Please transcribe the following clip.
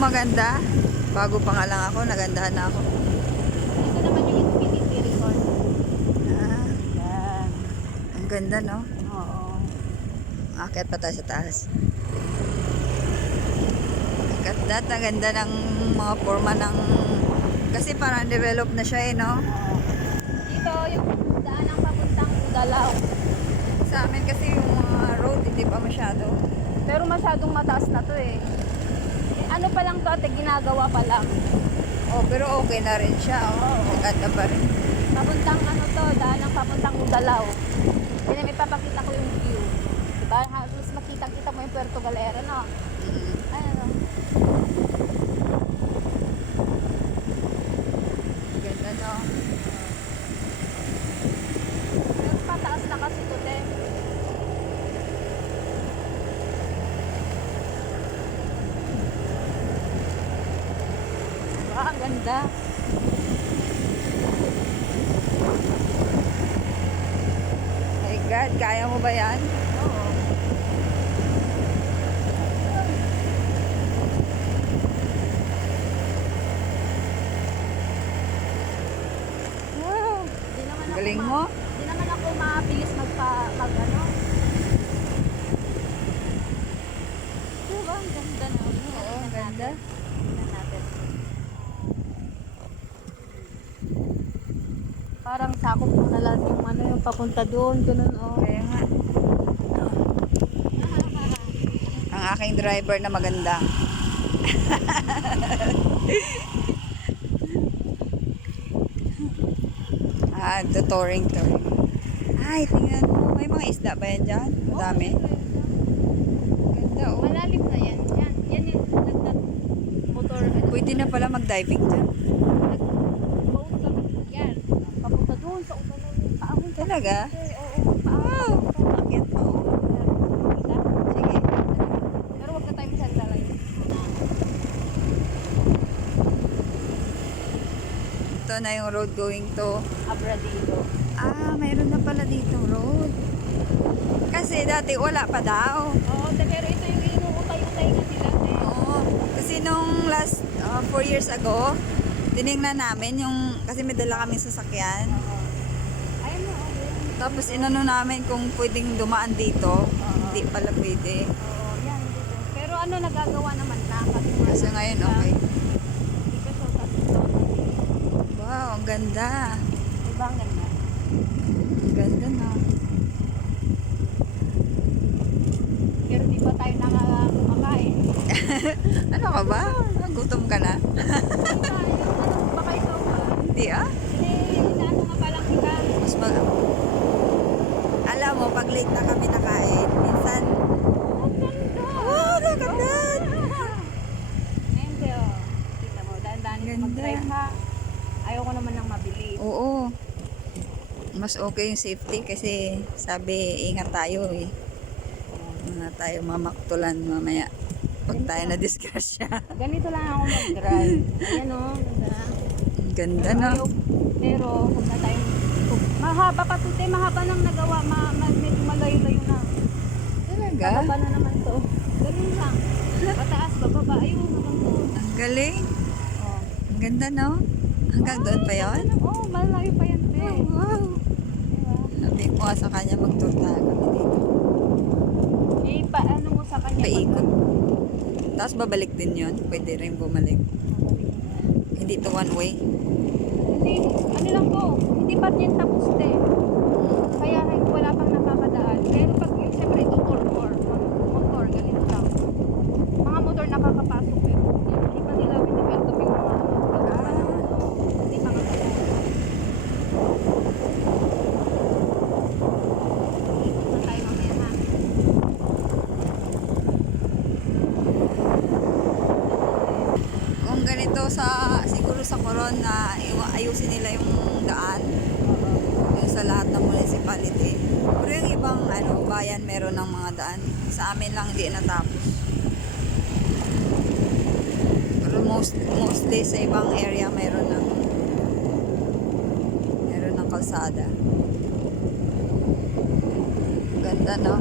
maganda. Bago pa nga lang ako, nagandahan na ako. Ito naman yung Infinity Resort. Ah, Yan. ang ganda, no? Oo. Akit pa tayo sa taas. Ang ganda ng mga forma ng... Kasi parang develop na siya eh, no? Dito yung daan ang papuntang Udalaw. Sa amin kasi yung mga road, hindi pa masyado. Pero masyadong mataas na to eh. Ano pa lang to ate, ginagawa pa lang. Oh, pero okay na rin siya. Oh. Ang ganda pa rin. Papuntang ano to, daan ang papuntang Udalaw. Kaya may papakita ko yung view. Diba? Halos makita-kita mo yung Puerto Galera, no? Ano? Ganda, no? Pero pataas na kasi to, te. Diba? Ang ganda. My God, kaya mo ba yan? Oo. Wow! Di naman ako Galing mo? Di naman ako mabilis mag ano. Diba? Ang ganda na. Oo, ang ganda. Tingnan natin. Parang sakop mo na lang yung ano yung papunta doon, ganun oh. Kaya nga. Ang aking driver na maganda. Ito touring. Ay, tingnan mo. May mga isda ba yan dyan? Madami. Ganda, oh. Malalim na yan. Yan yung motor. Pwede na pala mag-diving dyan. Boat ka. Yan. Papunta doon sa ulan ng paahon. Talaga? Oo. Wow! Akit pa, oh. Sige. Pero wag na tayo masyadong lalayo. Ito na yung road going to... Abradillo. mayroon na pala dito road. Kasi dati wala pa daw. Oo, pero ito yung inuutay-utay nga nila. Oo. Kasi nung last 4 years ago, tinignan namin yung... Kasi may dala kami sasakyan. Ayun mo, Tapos inano namin kung pwedeng dumaan dito. Hindi pala pwede. Oo, yan dito. Pero ano nagagawa naman na Kasi ngayon okay. Hindi ka so Wow, ang ganda. Diba ang ganda? Ang ganda na. Pero di pa tayo kumakain. Ano ka ba? Gutom ka na? Baka ikaw pa. Hindi ah. Inaano nga palang kita. Mas mag... Alam mo, pag late na kami nakain, minsan... Ang ganda! Wow, nakaganda! Ngayon, Teo. Kita mo, daan-daan Ganda. yung mag-drive ha. Ayaw ko naman ng mabilis. Oo. Mas okay yung safety kasi sabi, ingat tayo eh. Mga tayo mamaktulan mamaya. Pag tayo na-disgrasya. Ganito lang ako mag-drive. Ayan o, ganda. Ang ganda na. Pero, huwag na tayo. Mahaba pa to, te. Mahaba nang nagawa. Medyo malayo-layo na. Talaga? Bababa na naman to. Ganun lang. Pataas, bababa. Ayun, hanggang doon. Ang galing. Oh. Ang ganda no? Hanggang doon pa yun? Oo, oh, malayo pa yan, te. Oh, wow. Diba? Sabi ko nga sa kanya mag-tour tayo kami dito. Eh, paano mo sa kanya? Paikot. Tapos babalik din yun. Pwede rin bumalik. Hindi to one way. Hindi, ano lang to. Hindi pa din tapos, te. Kaya wala pang nakakadaan. Pero pag yung siyempre ito, motor, ganito lang. Mga motor nakakapasok, pero hindi pa nila winiwelcome yung mga hindi pa nga kaya. Ikot na tayo mamaya ha. Kung ganito siguro sa Coron na ayusin nila yung daan. Yung sa lahat ng municipality. Pero yung ibang bayan meron ng mga daan. Sa amin lang hindi natapos. Pero mostly sa ibang area meron ng kalsada. Ganda no?